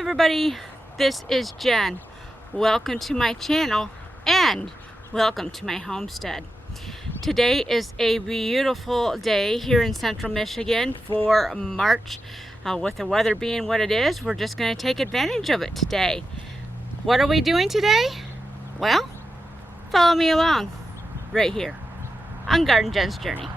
everybody, this is Jen. Welcome to my channel and welcome to my homestead. Today is a beautiful day here in central Michigan for March. With the weather being what it is, we're just going to take advantage of it today. What are we doing today? Well, follow me along right here on Garden Jen's Journey.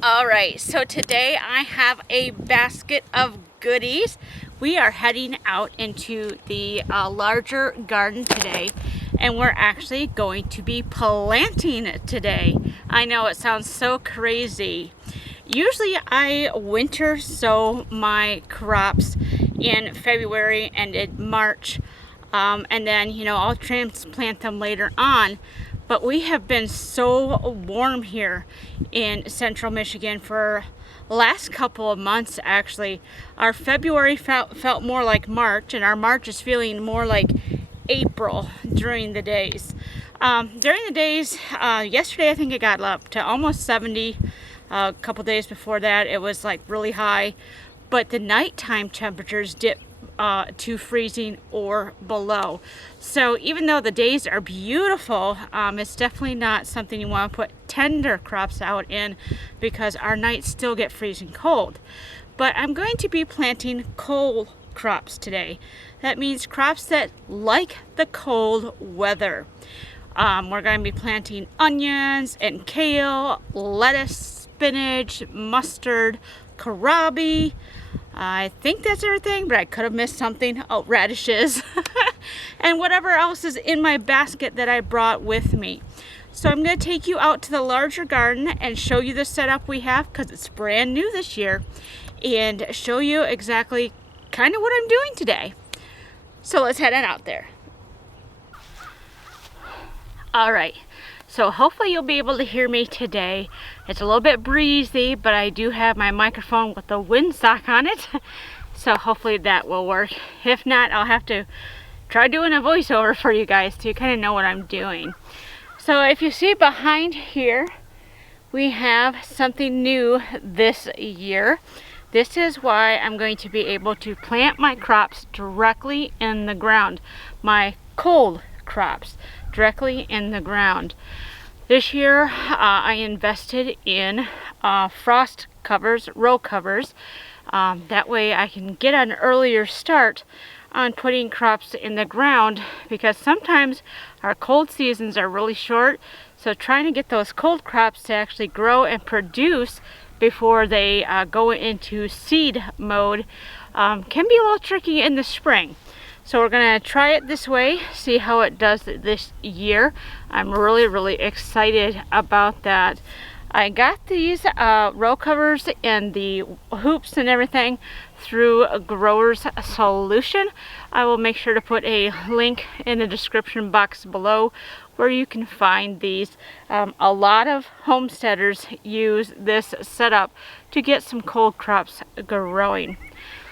Alright, so today I have a basket of goodies. We are heading out into the larger garden today, and we're actually going to be planting today. I know it sounds so crazy. Usually I winter sow my crops in February and in March, and then I'll transplant them later on. But we have been so warm here in central Michigan for the last couple of months. Actually, our February felt more like March, and our March is feeling more like April during the days. Yesterday I think it got up to almost 70. A couple days before that it was like really high, but the nighttime temperatures dipped to freezing or below. So even though the days are beautiful, it's definitely not something you want to put tender crops out in, because our nights still get freezing cold. But I'm going to be planting cold crops today. That means crops that like the cold weather. We're going to be planting onions and kale, lettuce, spinach, mustard, kohlrabi. I think that's everything, but I could have missed something. Oh, radishes. And whatever else is in my basket that I brought with me. So I'm going to take you out to the larger garden and show you the setup we have, because it's brand new this year, and show you exactly kind of what I'm doing today. So let's head on out there. All right. So hopefully you'll be able to hear me today. It's a little bit breezy, but I do have my microphone with the windsock on it. So hopefully that will work. If not, I'll have to try doing a voiceover for you guys to kind of know what I'm doing. So if you see behind here, we have something new this year. This is why I'm going to be able to plant my crops directly in the ground. My cold crops directly in the ground. This year I invested in frost covers, row covers. That way I can get an earlier start on putting crops in the ground, because sometimes our cold seasons are really short. So trying to get those cold crops to actually grow and produce before they go into seed mode can be a little tricky in the spring. So we're going to try it this way, see how it does this year. I'm really excited about that. I got these row covers and the hoops and everything through Growers Solution. I will make sure to put a link in the description box below where you can find these. A lot of homesteaders use this setup to get some cold crops growing.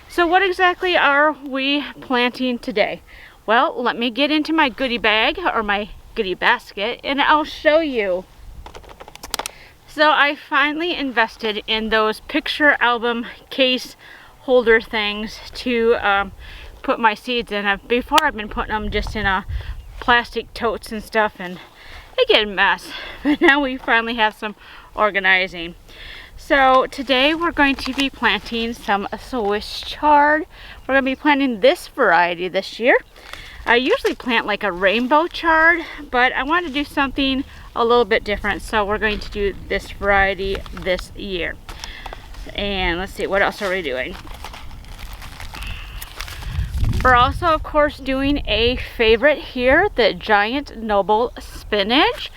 So what exactly are we planting today? Well, let me get into my goodie bag, or my goodie basket, and I'll show you. So I finally invested in those picture album case holder things to put my seeds in. Before I've been putting them just in plastic totes and stuff, and they get a mess. But now we finally have some organizing. So today we're going to be planting some Swiss chard. We're going to be planting this variety this year. I usually plant like a rainbow chard, but I want to do something a little bit different. So we're going to do this variety this year. And let's see, what else are we doing? We're also, of course, doing a favorite here, the Giant Noble Spinach.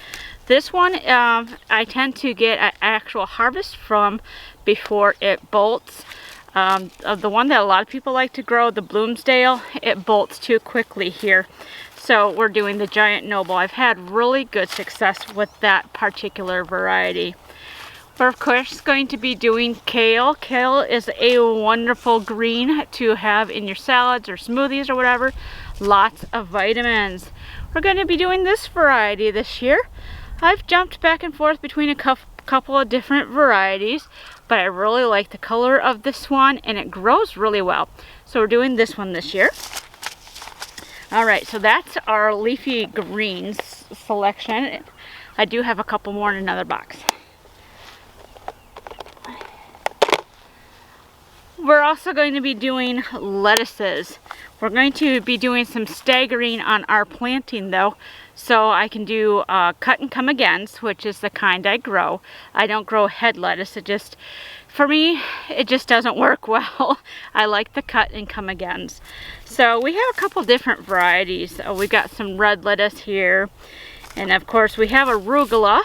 This one I tend to get an actual harvest from before it bolts. The one that a lot of people like to grow, the Bloomsdale, it bolts too quickly here. So we're doing the Giant Noble. I've had really good success with that particular variety. We're of course going to be doing kale. Kale is a wonderful green to have in your salads or smoothies or whatever. Lots of vitamins. We're going to be doing this variety this year. I've jumped back and forth between a couple of different varieties, but I really like the color of this one and it grows really well. So we're doing this one this year. Alright, so that's our leafy greens selection. I do have a couple more in another box. We're also going to be doing lettuces. We're going to be doing some staggering on our planting though, so I can do cut and come agains, which is the kind I grow. I don't grow head lettuce. For me, it just doesn't work well. I like the cut and come agains. So we have a couple different varieties. We've got some red lettuce here, and of course we have arugula.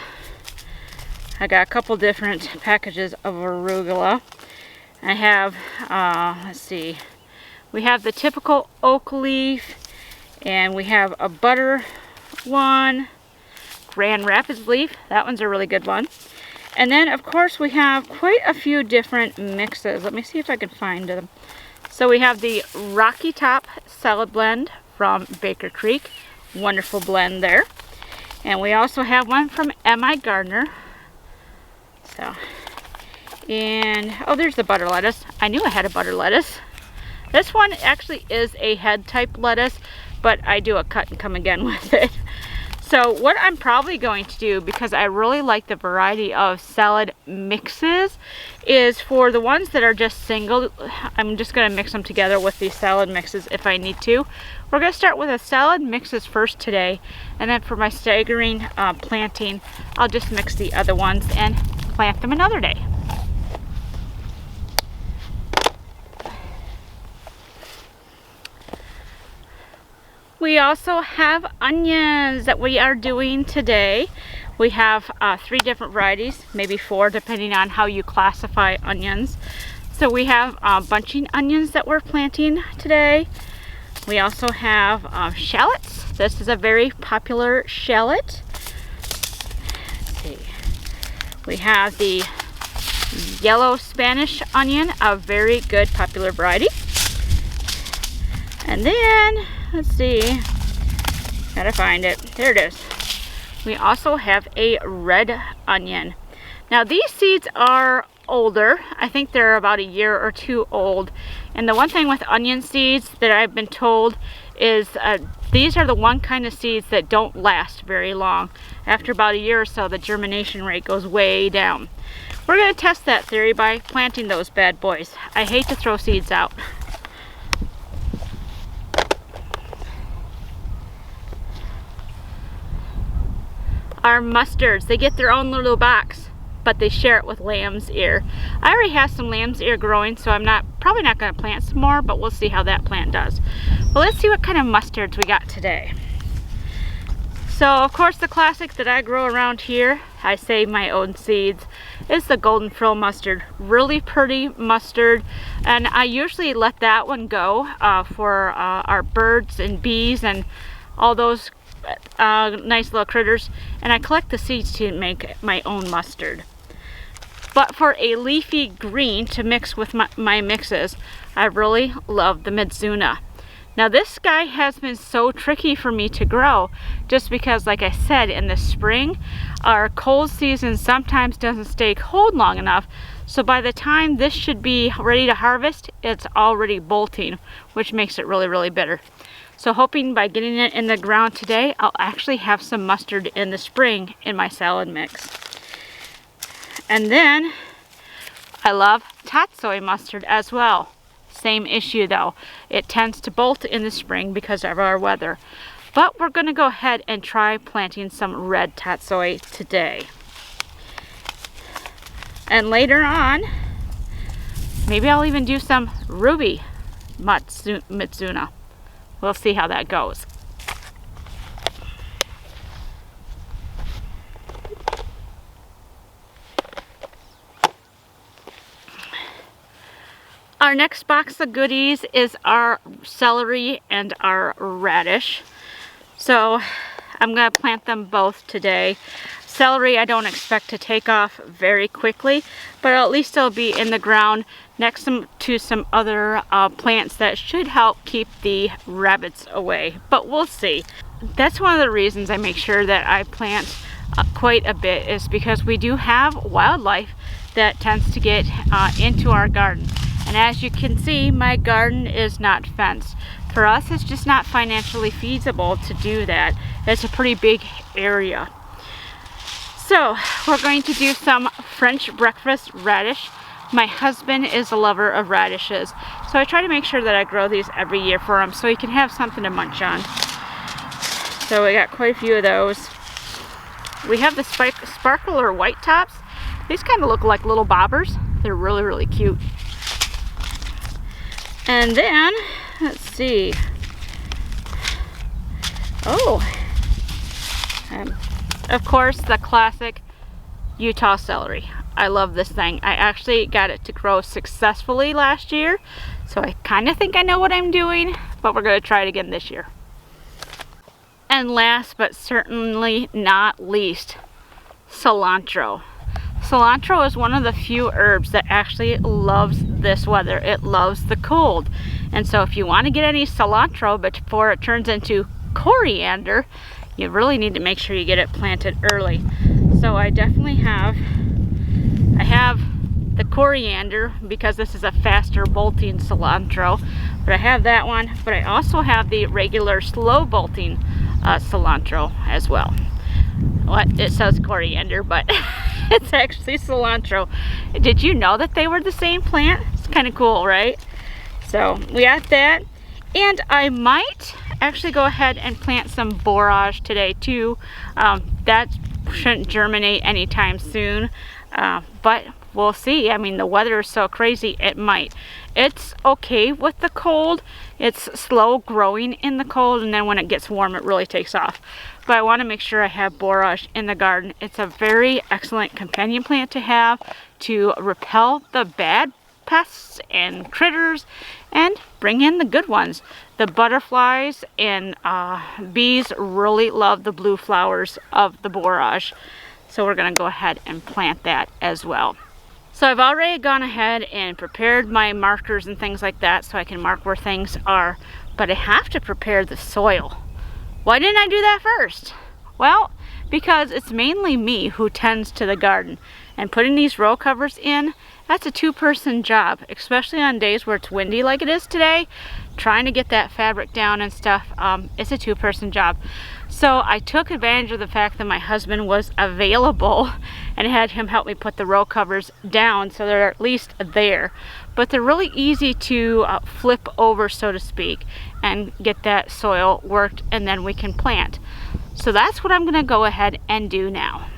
I got a couple different packages of arugula. I have, let's see, we have the typical oak leaf, and we have a butter one, Grand Rapids leaf. That one's a really good one. And then, of course, we have quite a few different mixes. Let me see if I can find them. So we have the Rocky Top Salad Blend from Baker Creek. Wonderful blend there. And we also have one from M.I. Gardner. And oh, there's the butter lettuce. I knew I had a butter lettuce. This one actually is a head type lettuce, but I do a cut and come again with it. So what I'm probably going to do, because I really like the variety of salad mixes, is for the ones that are just single, I'm just going to mix them together with these salad mixes if I need to. We're going to start with the salad mixes first today, and then for my staggering planting, I'll just mix the other ones and plant them another day. We also have onions that we are doing today. We have 3 different varieties, maybe 4 depending on how you classify onions. So we have bunching onions that we're planting today. We also have shallots. This is a very popular shallot. Let's see. We have the yellow Spanish onion, a very good popular variety. And then, let's see, gotta find it. There it is. We also have a red onion. Now these seeds are older. I think they're about a year or 2 old. And the one thing with onion seeds that I've been told is these are the one kind of seeds that don't last very long. After about a year or so, the germination rate goes way down. We're gonna test that theory by planting those bad boys. I hate to throw seeds out. Our mustards, they get their own little box, but they share it with lamb's ear. I already have some lamb's ear growing, so I'm probably not going to plant some more, but we'll see how that plant does. Well, let's see what kind of mustards we got today. So, of course, the classic that I grow around here, I save my own seeds, is the Golden Frill mustard. Really pretty mustard, and I usually let that one go for our birds and bees and all those nice little critters, and I collect the seeds to make my own mustard. But for a leafy green to mix with my mixes, I really love the Mizuna. Now this guy has been so tricky for me to grow just because, like I said, in the spring our cold season sometimes doesn't stay cold long enough, so by the time this should be ready to harvest, it's already bolting, which makes it really bitter. So hoping by getting it in the ground today, I'll actually have some mustard in the spring in my salad mix. And then I love tatsoi mustard as well. Same issue though. It tends to bolt in the spring because of our weather. But we're going to go ahead and try planting some red tatsoi today. And later on, maybe I'll even do some ruby Mizuna. We'll see how that goes. Our next box of goodies is our celery and our radish. So I'm going to plant them both today. Celery I don't expect to take off very quickly, but at least it'll be in the ground next to some other plants that should help keep the rabbits away, but we'll see. That's one of the reasons I make sure that I plant quite a bit, is because we do have wildlife that tends to get into our garden. And as you can see, my garden is not fenced. For us, it's just not financially feasible to do that. It's a pretty big area. So we're going to do some French breakfast radish. My husband is a lover of radishes, so I try to make sure that I grow these every year for him so he can have something to munch on. So we got quite a few of those. We have the sparkler white tops. These kind of look like little bobbers. They're really, really cute. And then, let's see. Oh, of course, the classic Utah celery. I love this thing. I actually got it to grow successfully last year, so I kind of think I know what I'm doing, but we're going to try it again this year. And last but certainly not least, cilantro. Cilantro is one of the few herbs that actually loves this weather. It loves the cold. And so if you want to get any cilantro before it turns into coriander, you really need to make sure you get it planted early. So I definitely have the coriander because this is a faster bolting cilantro, but I have that one, but I also have the regular slow bolting cilantro as well. What, it says coriander, but it's actually cilantro. Did you know that they were the same plant? It's kind of cool, right? So we got that, and I might actually go ahead and plant some borage today too. That shouldn't germinate anytime soon, but we'll see. I mean, the weather is so crazy, it might. It's okay with the cold. It's slow growing in the cold, and then when it gets warm, it really takes off. But I want to make sure I have borage in the garden. It's a very excellent companion plant to have to repel the bad pests and critters and bring in the good ones. The butterflies and bees really love the blue flowers of the borage. So we're going to go ahead and plant that as well. So I've already gone ahead and prepared my markers and things like that so I can mark where things are, but I have to prepare the soil. Why didn't I do that first? Well, because it's mainly me who tends to the garden, and putting these row covers in, that's a two-person job, especially on days where it's windy like it is today. Trying to get that fabric down and stuff, it's a two-person job. So I took advantage of the fact that my husband was available and had him help me put the row covers down so they're at least there. But they're really easy to flip over, so to speak, and get that soil worked, and then we can plant. So that's what I'm going to go ahead and do now.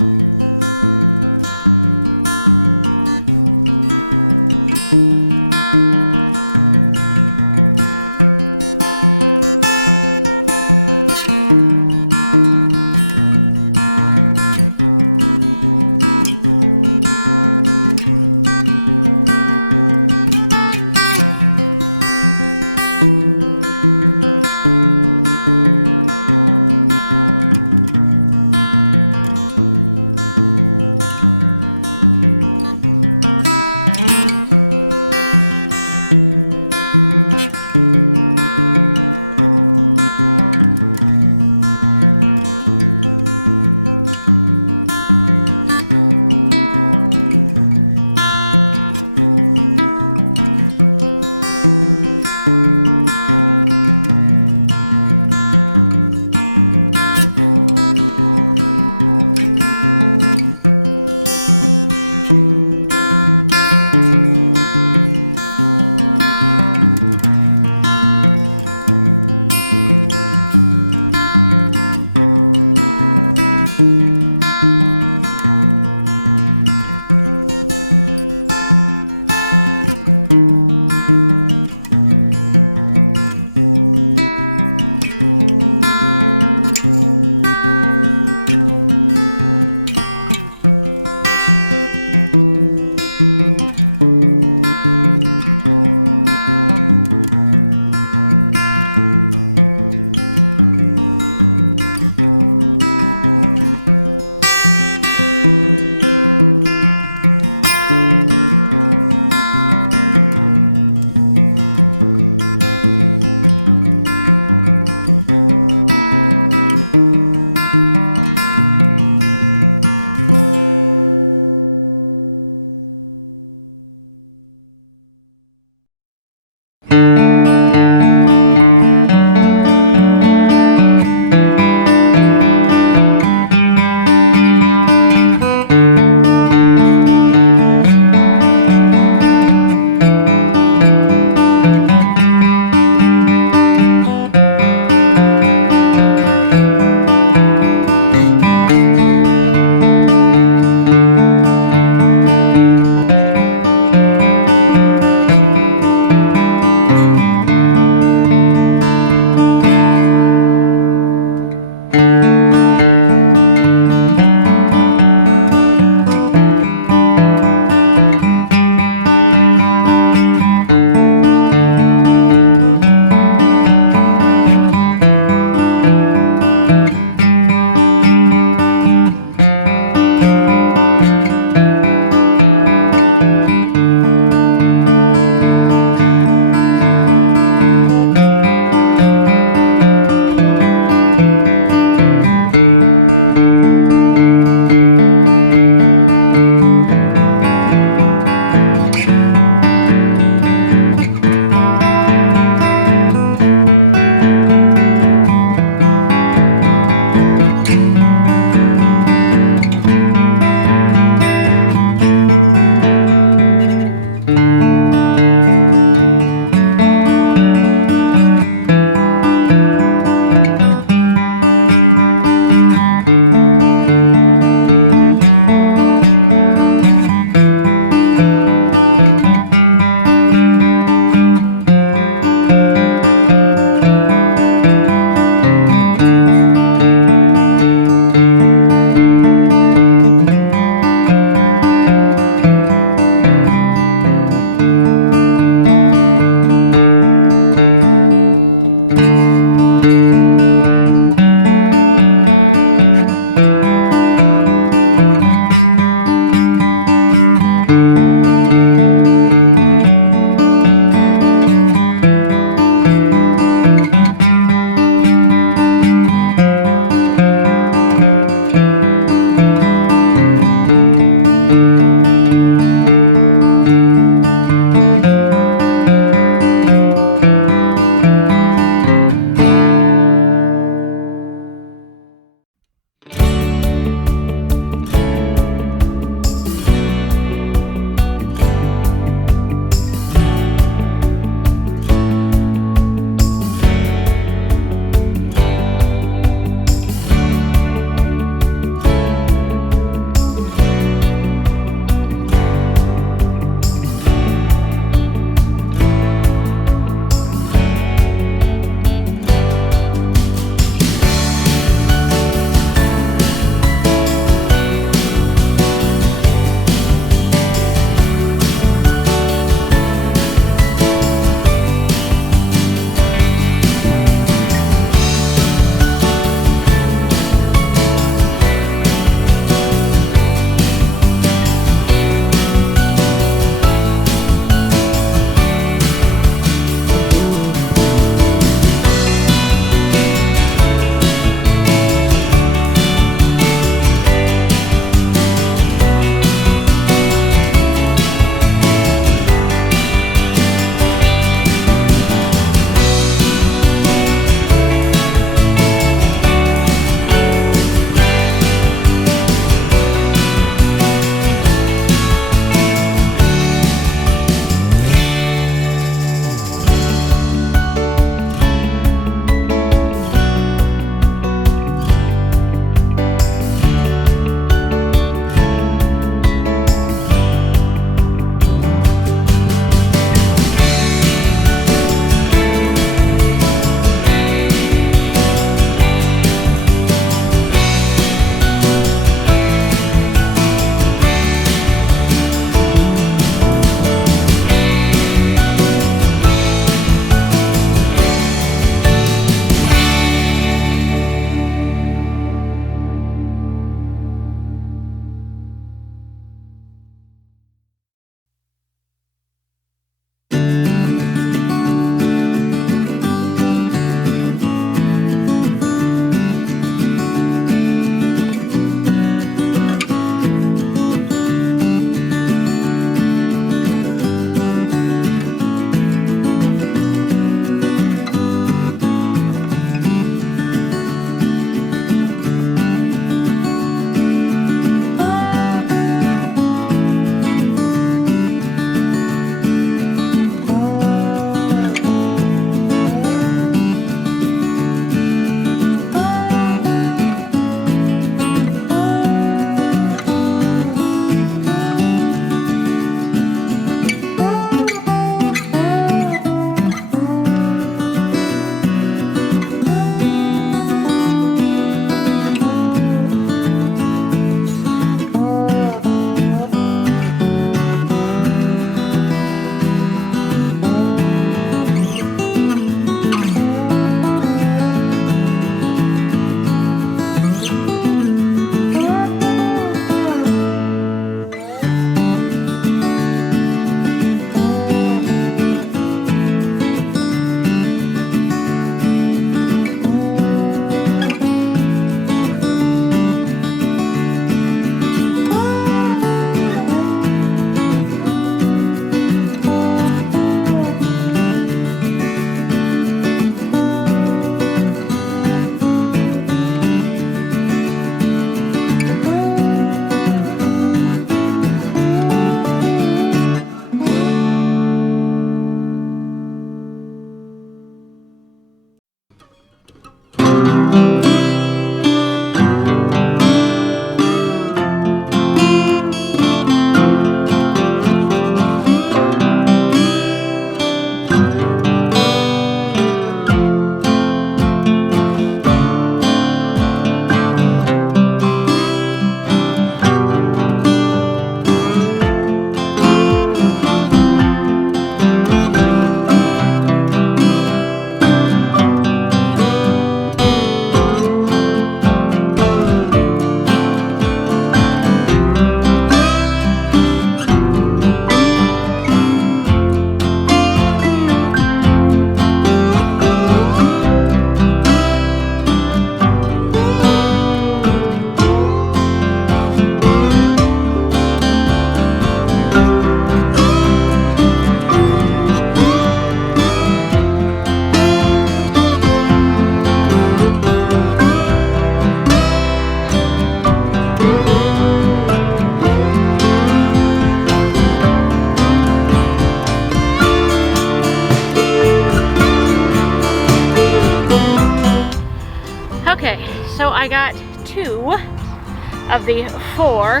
of the 4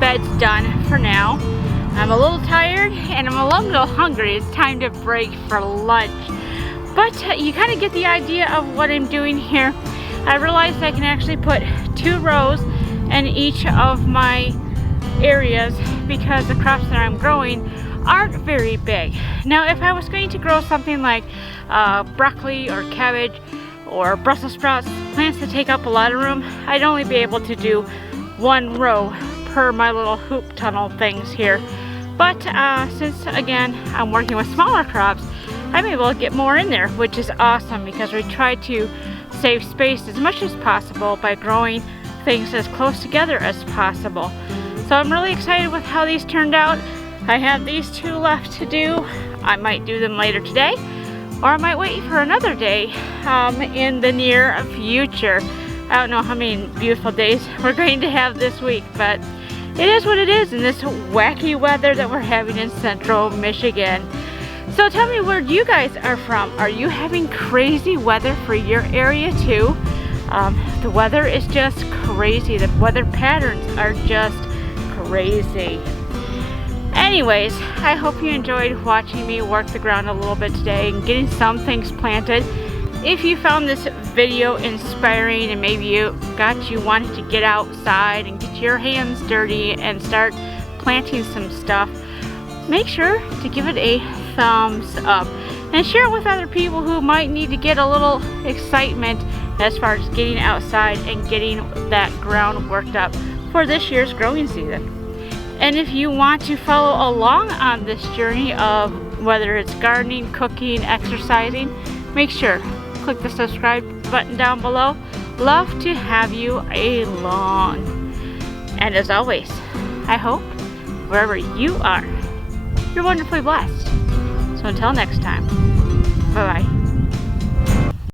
beds done for now. I'm a little tired and I'm a little hungry. It's time to break for lunch. But you kind of get the idea of what I'm doing here. I realized I can actually put 2 rows in each of my areas because the crops that I'm growing aren't very big. Now if I was going to grow something like broccoli or cabbage or Brussels sprouts, plants that take up a lot of room, I'd only be able to do 1 row per my little hoop tunnel things here. But since again I'm working with smaller crops, I'm able to get more in there, which is awesome because we try to save space as much as possible by growing things as close together as possible. So I'm really excited with how these turned out. I have these 2 left to do. I might do them later today, or I might wait for another day in the near future. I don't know how many beautiful days we're going to have this week, but it is what it is in this wacky weather that we're having in central Michigan. So tell me where you guys are from. Are you having crazy weather for your area too? The weather is just crazy. The weather patterns are just crazy. Anyways, I hope you enjoyed watching me work the ground a little bit today and getting some things planted. If you found this video inspiring and maybe you wanted to get outside and get your hands dirty and start planting some stuff, make sure to give it a thumbs up and share it with other people who might need to get a little excitement as far as getting outside and getting that ground worked up for this year's growing season. And if you want to follow along on this journey of whether it's gardening, cooking, exercising, make sure click the subscribe button down below. Love to have you along. And as always, I hope wherever you are, you're wonderfully blessed. So until next time, bye-bye.